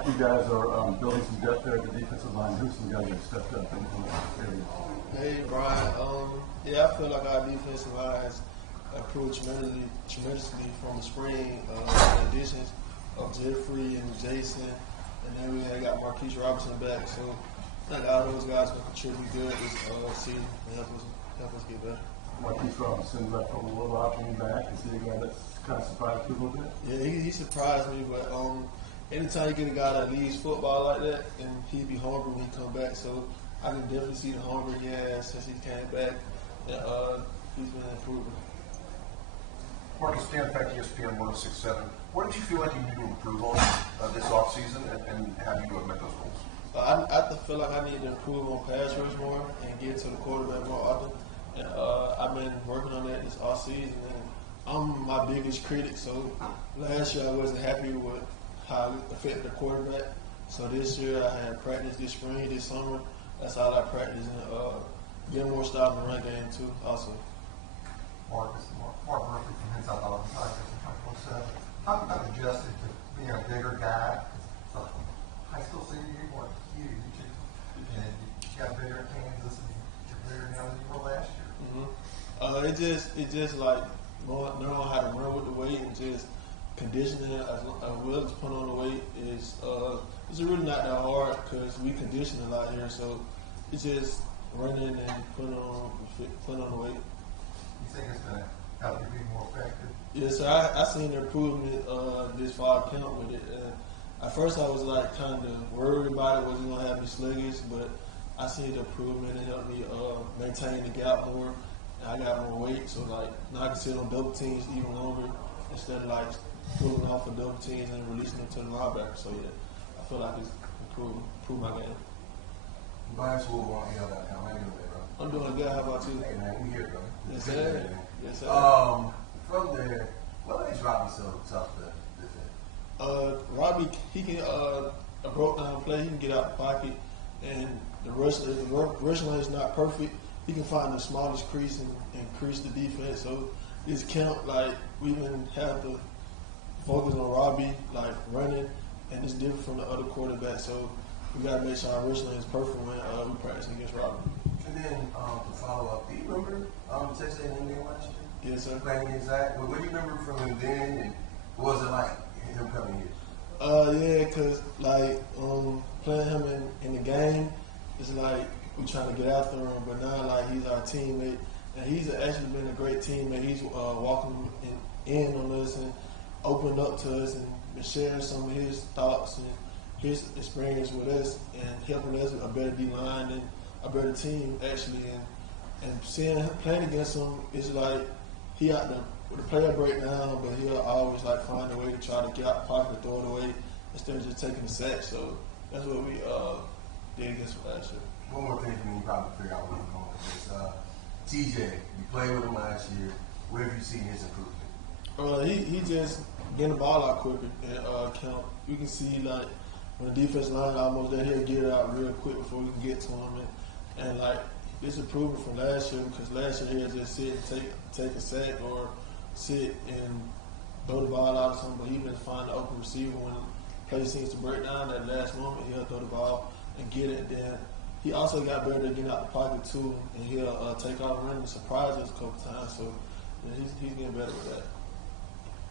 like you guys are building some depth there at the defensive line. Who's some guys that stepped up in this area? Hey, Brian. Yeah, I feel like our defensive line has improved tremendously from the spring. The additions of Jeffrey and Jason, and then we got Marquise Robinson back. So I think all those guys will contribute good this season and help us get better. Marquise Robinson left from a little while, coming back. Is he a guy that's kind of surprised you a little bit? Yeah, he surprised me, but anytime you get a guy that leads football like that, and he be hungry when he come back, so I can definitely see the hunger he has since he came back, and he's been improving. Marcus, Dan Peck, ESPN 106.7. What did you feel like you need to improve on this offseason, and how do you met those goals? I feel like I need to improve on pass rush more and get to the quarterback more often. And I've been working on that this offseason, and I'm my biggest critic. So last year I wasn't happy with how it affected the quarterback. So this year I had practice this spring, this summer. That's all I practice, and get more style in the run game too. Also, Mark Murphy from Inside Auburn Tigers. How have you adjusted to being a bigger guy? So I still see you were huge, and you got bigger at Kansas, and you're bigger now than you were last year. It just like knowing how to run with the weight and just conditioning as well as putting on the weight is it's really not that hard because we condition a lot here. So it's just running and putting on the weight. You think it's going to help you be more effective? Yeah, so I seen the improvement this fall camp with it. At first I was like kind of worried about it, was going to have me sluggish, but I seen the improvement. It helped me maintain the gap more. And I got more weight, so like now I can sit on double teams even longer instead of like pulling off of double teams and releasing them to the linebacker. So yeah, I feel like it's improved my game. Brian Swoop on the other. How are you doing, bro? I'm doing good. How about you? Hey man, we here, bro. Yes, sir. Yes, sir. From there, what makes Robbie so tough to defend? Robbie, he can a broke down play. He can get out the pocket, and the rush lane is not perfect. He can find the smallest crease and increase the defense. So this camp, like we even have to focus on Robbie, like running, and it's different from the other quarterbacks. So we got to make sure our rush lane is perfect when we practice against Robbie. And then to follow up, do you remember Texas A&M game last year? Yes, sir. Playing exact. What do you remember from him then, and what was it like him coming here? Yeah, cause like playing him in the game, it's like we trying to get after him, but now like he's our teammate, and he's actually been a great teammate. He's walking in on us and opened up to us and been sharing some of his thoughts and his experience with us and helping us a better D-line and a better team actually. And seeing him playing against him, it's like he out there with a player breakdown, but he'll always like find a way to try to get out the pocket and throw it away instead of just taking the sack. So that's what we did against him last year. One more thing for me, you probably figure out where I'm going with this. TJ, you played with him last year. Where have you seen his improvement? He just getting the ball out quicker and count. You can see like when the defense line almost there, he'll get it out real quick before we can get to him. And like this improvement from last year because last year he'll just sit and take a sack or sit and throw the ball out or something. But he been finding the open receiver when play seems to break down at last moment. He'll throw the ball and get it. Then he also got better at getting out the pocket too, and he'll take off running and surprise us a couple times. So yeah, he's getting better with that.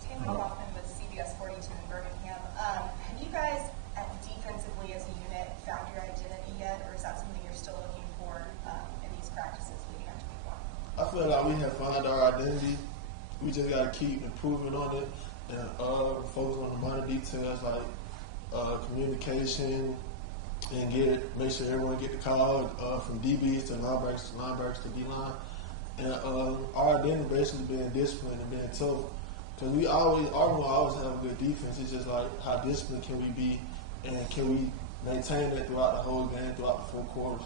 Tammy Hoffman with CBS 42 in Birmingham. Have you guys, defensively as a unit, found your identity yet, or is that something you're still looking for in these practices leading up to week one? I feel like we have found our identity. We just got to keep improving on it and focus on the minor details like communication and make sure everyone get the call from DBs to linebackers to D-line. And our identity basically being disciplined and being tough. Because Auburn will always have a good defense. It's just like how disciplined can we be and can we maintain that throughout the whole game, throughout the 4 quarters.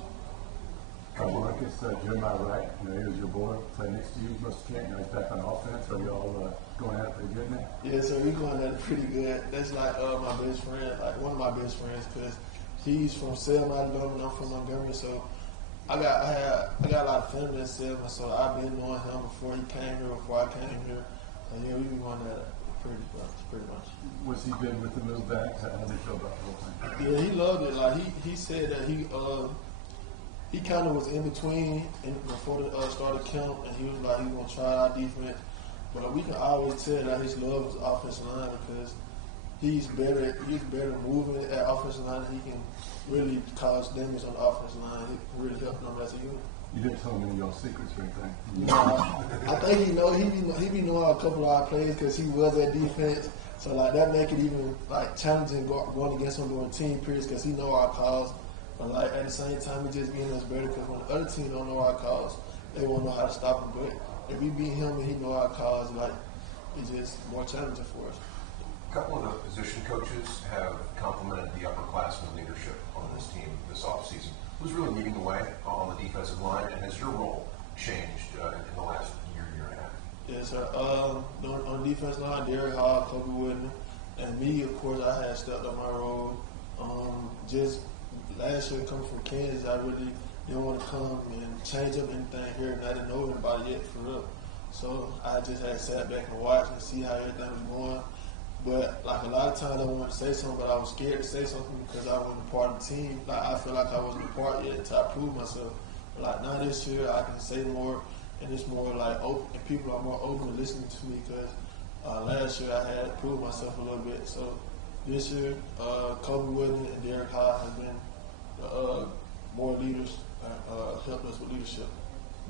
Coach Marcus, Jeremiah Wright, he was your boy, played next to you most of the camp. Now he's back on offense. Are y'all going at it pretty good now? Yeah, so we're going at it pretty good. That's like my best friend, like one of my best friends, because he's from Selma, Alabama, and I'm from Montgomery. So I got a lot of family in Selma, so I've been knowing him before he came here, before I came here. And yeah, we've been going at it pretty much. Was he good with the move back? How did he feel about the whole thing? Yeah, he loved it. Like he said that he kind of was in between before the start of camp, and he was like he was gonna try our defense. But we can always tell that his love is offensive line because he's better moving at offensive line. He can really cause damage on the offensive line. He can really help them as a unit. You didn't tell me any of your secrets or anything. I think he be knowing a couple of our plays because he was at defense. So like that make it even like challenging going against him during team periods because he know our calls. But like at the same time, he just getting us better because when the other team don't know our calls, they won't know how to stop him. But if we beat him and he know our calls, like it's just more challenging for us. A couple of the position coaches have complimented the upperclassmen leadership on this team this offseason. Who's really leading the way on the defensive line, and has your role changed in the last year and a half? Yes, sir. On the defense line, Derek Hall, Kobe Whitman, and me, of course, I had stepped up my role. Just last year coming from Kansas, I really didn't want to come and change up anything here, and I didn't know anybody yet for real. So I just had sat back and watched and see how everything was going. But like a lot of times I wanted to say something, but I was scared to say something because I wasn't a part of the team. Like I feel like I wasn't a part yet until I proved myself. But like now this year I can say more, and it's more like open, and people are more open to listening to me because last year I had to prove myself a little bit. So this year, Kobe Whitman and Derek Hall have been more leaders, helped us with leadership.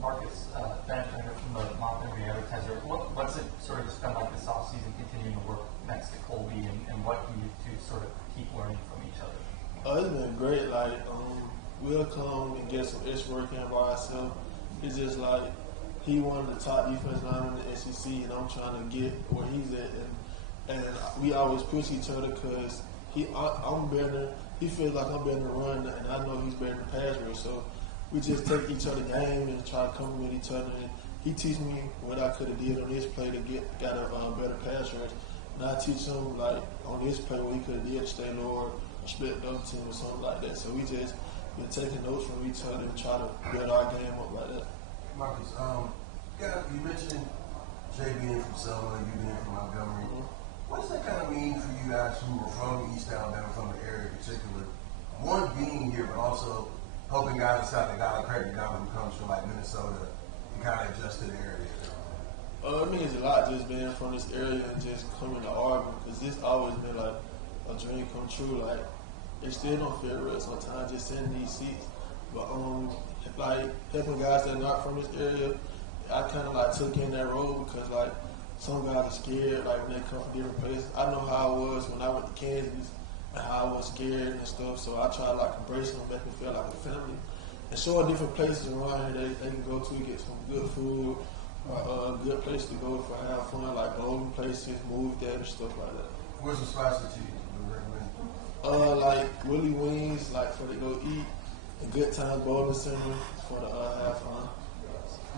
Marcus, Ben Trainer from the Montgomery Advertiser. What's it sort of been like this offseason continuing to work next to Colby, and what do you do to sort of keep learning from each other? It's been great. Like, we'll come and get some extra work in by ourselves. It's just like he one of the top defense linemen in the SEC, and I'm trying to get where he's at. And we always push each other because I'm better. He feels like I'm better to run, and I know he's better to pass rush. So we just take each other game and try to compliment each other. And he teach me what I could have did on this play to got a better pass rush. And I teach him like on this play what he could have did to stay lower or split the other team or something like that. So we just been taking notes from each other and try to build our game up like that. Marcus, you mentioned Jay being from Selma, you being from Montgomery. What does that kind of mean for you guys who are from East Alabama, from the area in particular? One, being here, but also helping guys decide that guy like Craig McDonald who comes from like Minnesota and kind of adjust to the area. It means a lot just being from this area and just coming to Auburn because this always been like a dream come true. Like it still don't feel real sometimes just sitting in these seats. But like helping guys that are not from this area, I kind of like took in that role because like some guys are scared like when they come from different places. I know how I was when I went to Kansas and how I was scared and stuff. So I try to like embrace them, make them feel like a family, and showing different places around here they can go to get some good food. A good place to go for have fun, like bowling places, movie theaters, stuff like that. Where's the spots that you recommend? Like Willie Wings, like for to go eat, a Good Time Bowling Center for the have fun.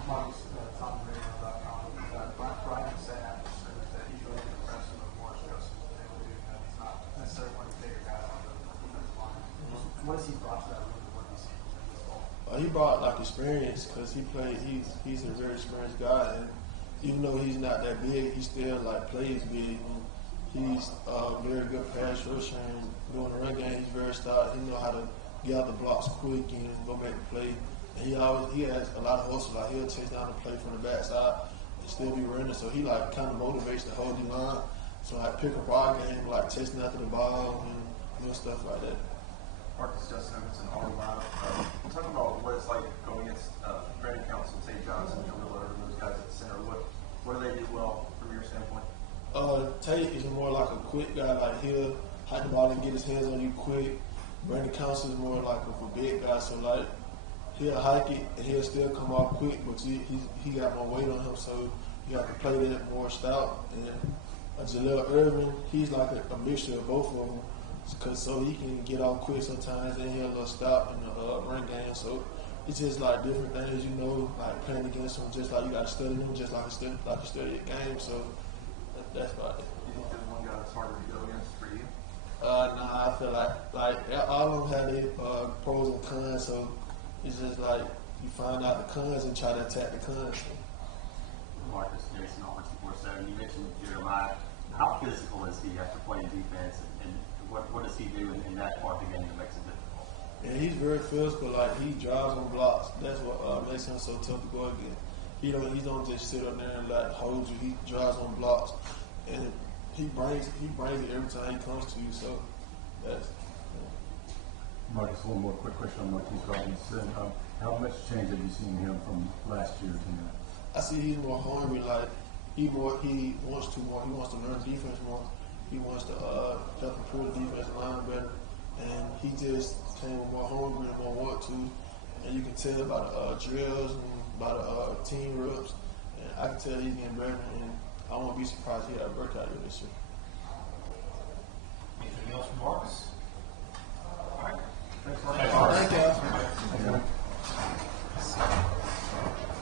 Marcus, TomRadio.com. Brian said that he's really impressed with Morris Joseph, and he's not necessarily one of the bigger guys on the defensive line. What has he brought to that room? What do you see from this ball? He brought like experience because he played. He's a very experienced guy, and even though he's not that big, he still like plays big. And he's a very good pass rusher, and during the run game, he's very stout. He know how to get out the blocks quick and go back and play. And he has a lot of hustle. Like he'll chase down the play from the backside and still be running. So he like kind of motivates the whole D line. So like pick up our game, like chasing after the ball and stuff like that. Marcus Justin Emerson, Auburn Tigers. Talking about what it's like going against Brandon Council, Tate Johnson, Joe Miller, and those guys at the center. What do they do well from your standpoint? Tate is more like a quick guy. Like he'll hike the ball and get his hands on you quick. Brandon Council is more like a big guy. So like he'll hike it and he'll still come off quick, but he got more weight on him, so you have to play that more stout. And Jaleel Irvin, he's like a mixture of both of them. So he can get off quick sometimes, and he'll stop in the run game. So it's just like different things, like playing against him. Just like you got to study them, just like you study a game. So that's about it. Do you think there's one guy that's harder to go against for you? Nah, I feel like all of them have their pros and cons. So it's just like you find out the cons and try to attack the cons. Marcus, Jason, Auburn 247. You mentioned Jeremiah. How physical is he after playing defense, and What does he do in that part of the game that makes it difficult? And he's very physical. Like he drives on blocks. That's what makes him so tough to go against. He don't just sit up there and like hold you. He drives on blocks, and he brings it every time he comes to you. So that's. Marcus, one more quick question on Marquise Robinson. How much change have you seen in him from last year to now? I see he's more hungry. Like he wants to more. He wants to learn defense more. He wants to help improve the defensive line better, and he just came more hungry and more want to. And you can tell by the drills and by the team reps. And I can tell he's getting better. And I won't be surprised he had a breakout year this year. Anything else from Marcus?